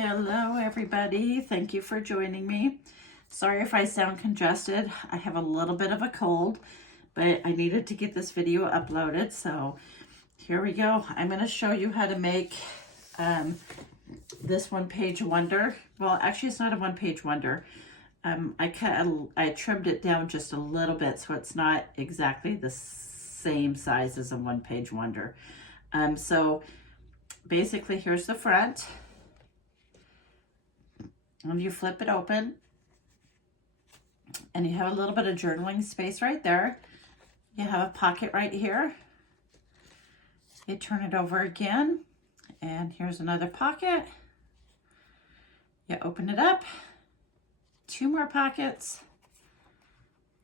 Hello everybody, thank you for joining me. Sorry if I sound congested. I have a little bit of a cold, but I needed to get this video uploaded, so here we go. I'm going to show you how to make this one-page wonder. Well, actually it's not a one-page wonder. I trimmed it down just a little bit so it's not exactly the same size as a one-page wonder. So basically here's the front. And you flip it open and you have a little bit of journaling space right there. You have a pocket right here. You turn it over again and here's another pocket. You open it up, two more pockets,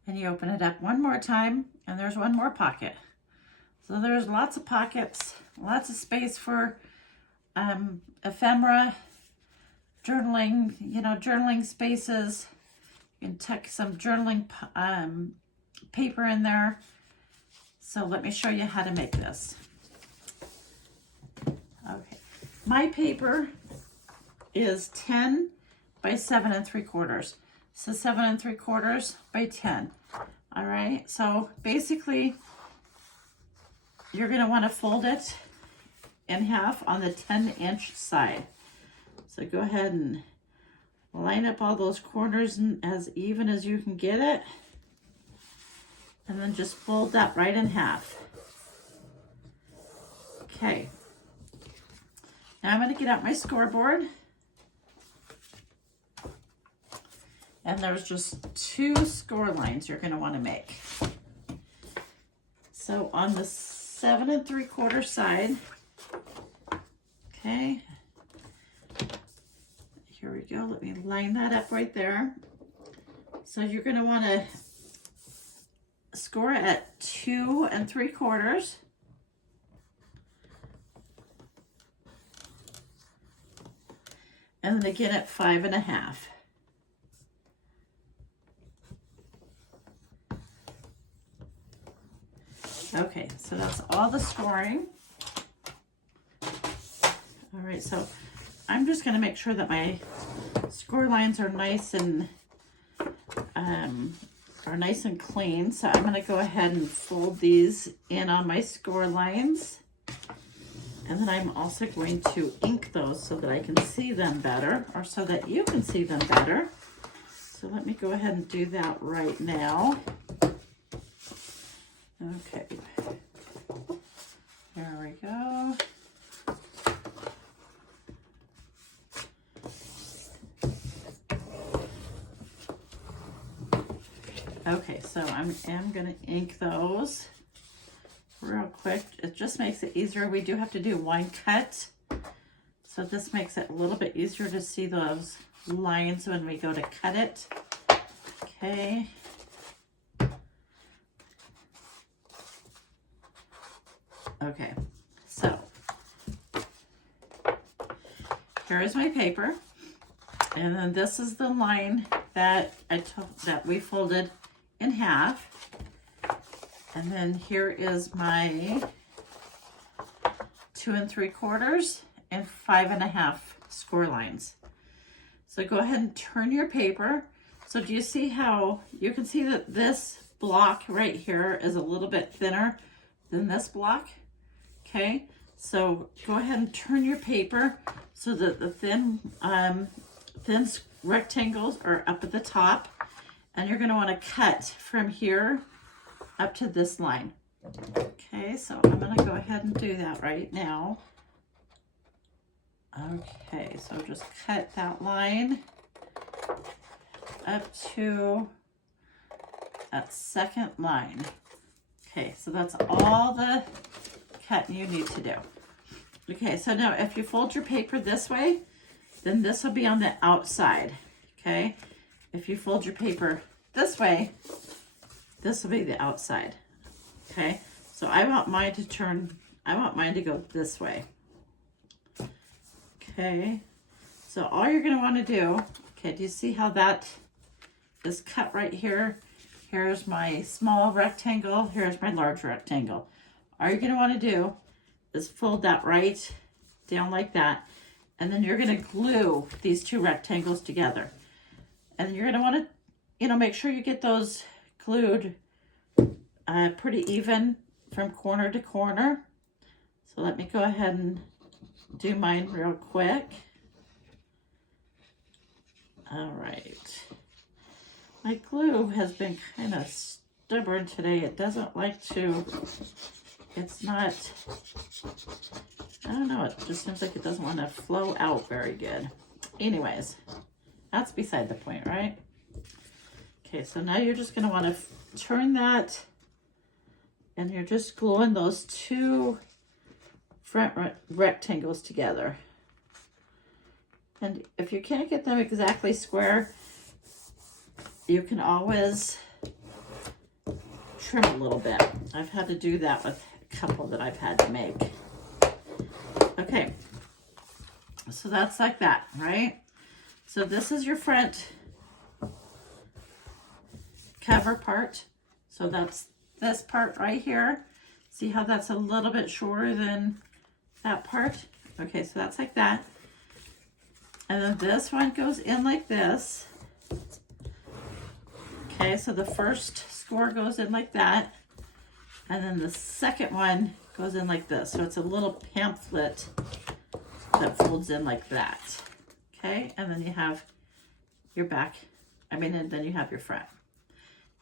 and you open it up one more time and there's one more pocket. So there's lots of pockets, lots of space for ephemera, journaling, journaling spaces. You can tuck some journaling paper in there. So let me show you how to make this. Okay, my paper is 10 by 7 3/4. So 7 3/4 by 10. All right, so basically you're gonna wanna fold it in half on the 10-inch side. So go ahead and line up all those corners as even as you can get it. And then just fold that right in half. Okay. Now I'm going to get out my scoreboard. And there's just two score lines you're going to want to make. So on the 7 3/4 side, okay. Here we go. Let me line that up right there. So you're going to want to score at 2 3/4. And then again at 5 1/2. Okay, so that's all the scoring. All right, so I'm just going to make sure that my score lines are nice and clean. So I'm going to go ahead and fold these in on my score lines. And then I'm also going to ink those so that I can see them better, or so that you can see them better. So let me go ahead and do that right now. Okay. There we go. Okay, so I am going to ink those real quick. It just makes it easier. We do have to do one cut, so this makes it a little bit easier to see those lines when we go to cut it. Okay. Okay, so here is my paper, and then this is the line that we folded in half, and then here is my 2 3/4 and 5 1/2 score lines. So go ahead and turn your paper. So do you see how you can see that this block right here is a little bit thinner than this block? Okay, so go ahead and turn your paper so that the thin rectangles are up at the top, and you're going to want to cut from here up to this line. Okay, so I'm going to go ahead and do that right now. Okay, so just cut that line up to that second line. Okay, so that's all the cutting you need to do. Okay, so now if you fold your paper this way, then this will be on the outside. Okay, if you fold your paper this way, this will be the outside. Okay, so I want mine to go this way. Okay, so all you're going to want to do, okay, do you see how that is cut right here? Here's my small rectangle, here's my large rectangle. All you're going to want to do is fold that right down like that, And then you're going to glue these two rectangles together. And then you're going to want to, make sure you get those glued pretty even from corner to corner. So let me go ahead and do mine real quick. All right. My glue has been kind of stubborn today. It doesn't like to, it's not, I don't know, it just seems like it doesn't want to flow out very good. Anyways, that's beside the point, right? Okay, so now you're just going to want to turn that, and you're just gluing those two front rectangles together. And if you can't get them exactly square, you can always trim a little bit. I've had to do that with a couple that I've had to make. Okay, so that's like that, right? So this is your front cover part. So that's this part right here. See how that's a little bit shorter than that part? Okay, so that's like that. And then this one goes in like this. Okay, so the first score goes in like that. And then the second one goes in like this. So it's a little pamphlet that folds in like that. Okay, and then you have your back. And then you have your front.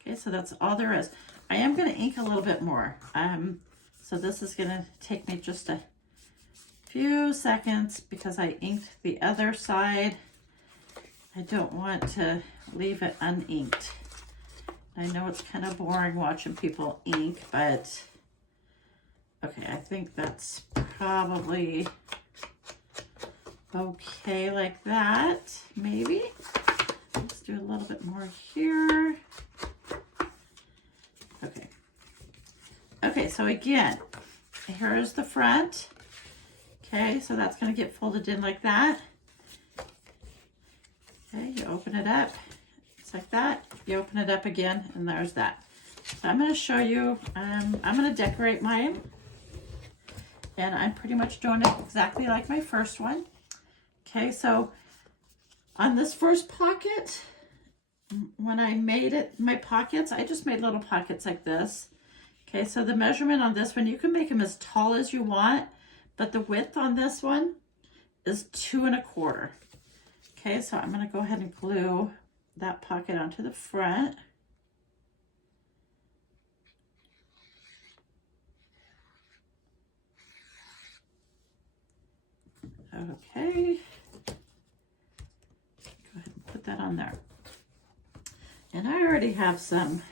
Okay, so that's all there is. I am going to ink a little bit more. So this is going to take me just a few seconds because I inked the other side. I don't want to leave it uninked. I know it's kind of boring watching people ink, but okay, I think that's probably okay like that, maybe. Let's do a little bit more here. Okay. Okay, so again, here's the front. Okay, so that's going to get folded in like that. Okay, you open it up. It's like that. You open it up again, and there's that. So I'm going to show you, I'm going to decorate mine. And I'm pretty much doing it exactly like my first one. Okay, so on this first pocket, when I made it, my pockets, I just made little pockets like this. Okay, so the measurement on this one, you can make them as tall as you want, but the width on this one is 2 1/4. Okay, so I'm going to go ahead and glue that pocket onto the front. Okay. Go ahead and put that on there. And I already have some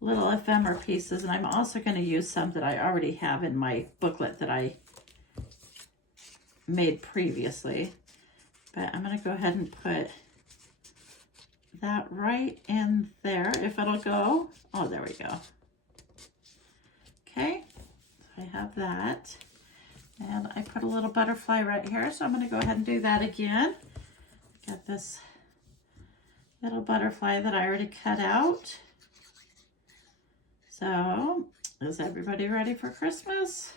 little ephemera pieces, and I'm also going to use some that I already have in my booklet that I made previously. But I'm going to go ahead and put that right in there, if it'll go. Oh, there we go. Okay, so I have that. And I put a little butterfly right here, so I'm going to go ahead and do that again. Got this little butterfly that I already cut out. So, is everybody ready for Christmas?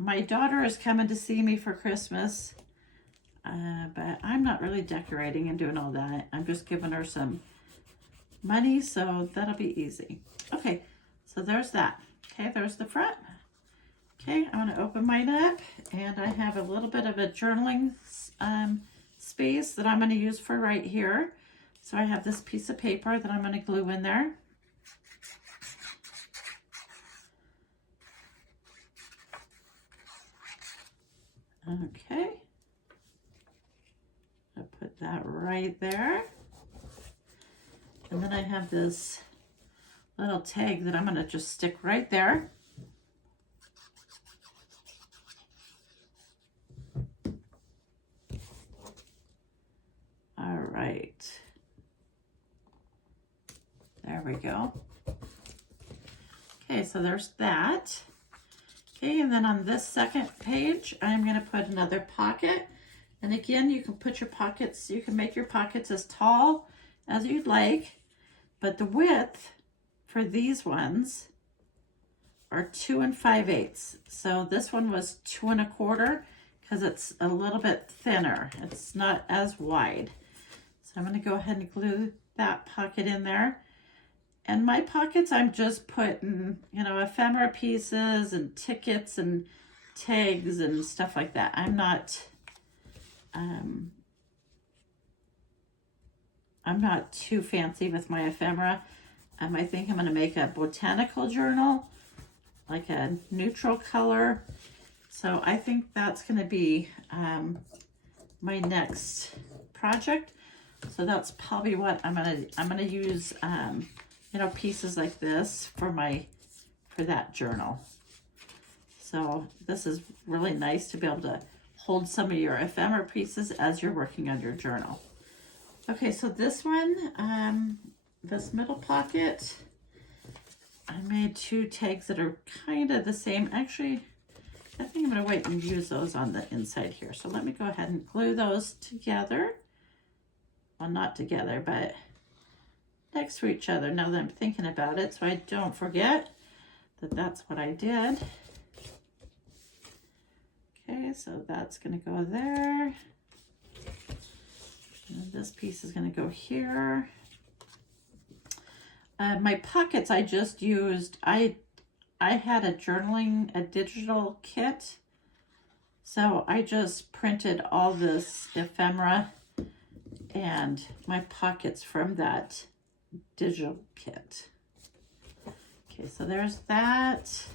My daughter is coming to see me for Christmas, but I'm not really decorating and doing all that. I'm just giving her some money, so that'll be easy. Okay, so there's that. Okay, there's the front. Okay, I'm going to open mine up, and I have a little bit of a journaling space that I'm going to use for right here. So I have this piece of paper that I'm going to glue in there. Okay. I'll put that right there. And then I have this little tag that I'm going to just stick right there. All right. There we go. Okay, so there's that. Okay, and then on this second page, I'm going to put another pocket. And again, you can put your pockets, you can make your pockets as tall as you'd like, but the width for these ones are 2 5/8. So this one was 2 1/4 because it's a little bit thinner. It's not as wide. So I'm going to go ahead and glue that pocket in there. And my pockets, I'm just putting, you know, ephemera pieces and tickets and tags and stuff like that. I'm not too fancy with my ephemera. I think I'm going to make a botanical journal, like a neutral color. So I think that's going to be my next project. So that's probably what I'm gonna use. You know, pieces like this for that journal. So this is really nice to be able to hold some of your ephemera pieces as you're working on your journal. Okay, so this one, this middle pocket, I made 2 tags that are kind of the same. Actually, I think I'm going to wait and use those on the inside here. So let me go ahead and glue those together. Well, not together, but next to each other now that I'm thinking about it, so I don't forget that that's what I did. Okay, so that's going to go there. And this piece is going to go here. My pockets, I just used, I had a digital kit. So I just printed all this ephemera and my pockets from that digital kit. Okay, so there's that.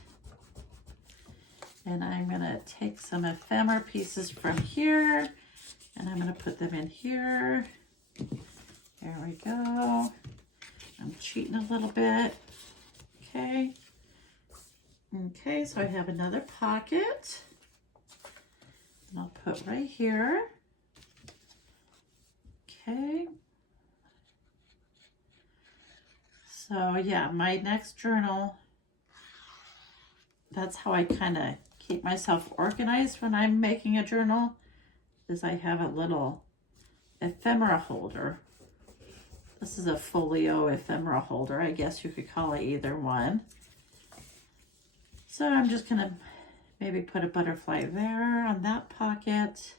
And I'm gonna take some ephemera pieces from here and I'm gonna put them in here. There we go. I'm cheating a little bit. Okay. Okay, so I have another pocket. And I'll put right here. Okay. So yeah, my next journal, that's how I kind of keep myself organized when I'm making a journal, is I have a little ephemera holder. This is a folio ephemera holder. I guess you could call it either one. So I'm just gonna maybe put a butterfly there on that pocket.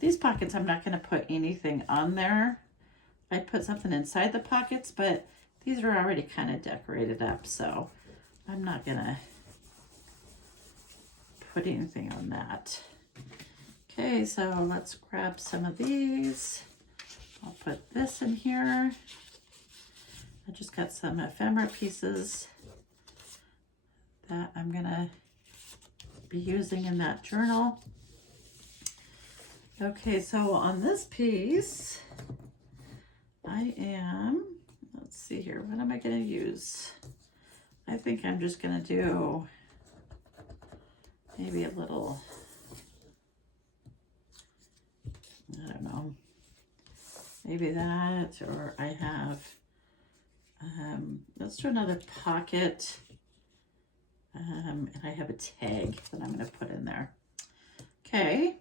These pockets, I'm not going to put anything on there. I put something inside the pockets, but these are already kind of decorated up, so I'm not going to put anything on that. Okay, so let's grab some of these. I'll put this in here. I just got some ephemera pieces that I'm going to be using in that journal. Okay, so on this piece, let's see here, what am I going to use? I think I'm just going to do maybe a little, I don't know, maybe that, or I have, let's do another pocket, and I have a tag that I'm going to put in there. Okay.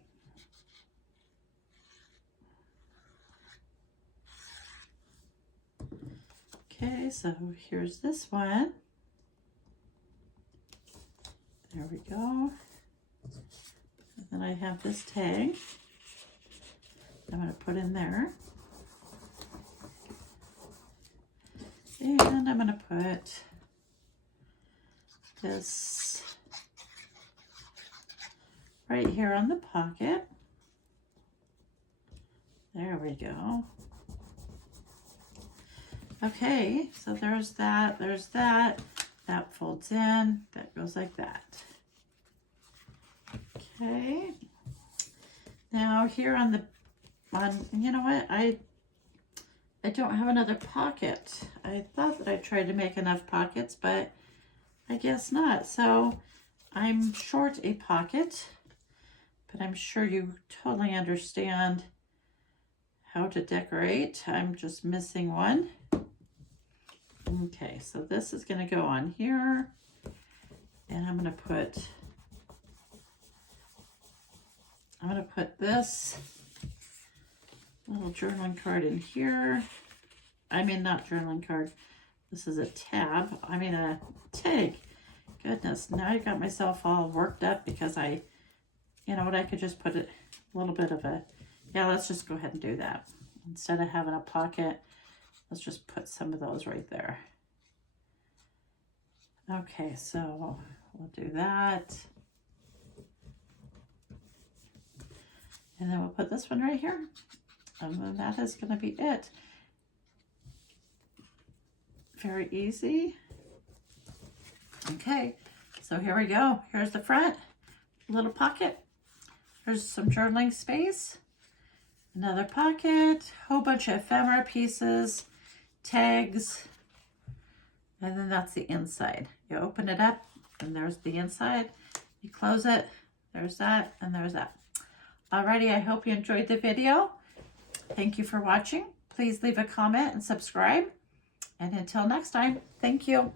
Okay, so here's this one. There we go. And then I have this tag I'm going to put in there. And I'm going to put this right here on the pocket. There we go. Okay, so there's that, that folds in, that goes like that. Okay, now here you know what, I don't have another pocket. I thought that I tried to make enough pockets, but I guess not. So I'm short a pocket, but I'm sure you totally understand how to decorate. I'm just missing one. Okay, so this is going to go on here, and I'm going to put this little journaling card in here. I mean, not journaling card. This is a tab. I mean, a tag. Goodness, now I got myself all worked up because you know what, I could just put a little bit of a, yeah, let's just go ahead and do that. Instead of having a pocket, let's just put some of those right there. Okay, so we'll do that. And then we'll put this one right here. And then that is going to be it. Very easy. Okay, so here we go. Here's the front, little pocket. There's some journaling space. Another pocket, whole bunch of ephemera pieces, tags, and then that's the inside. You open it up, and there's the inside. You close it, there's that, and there's that. Alrighty, I hope you enjoyed the video. Thank you for watching. Please leave a comment and subscribe. And until next time, thank you.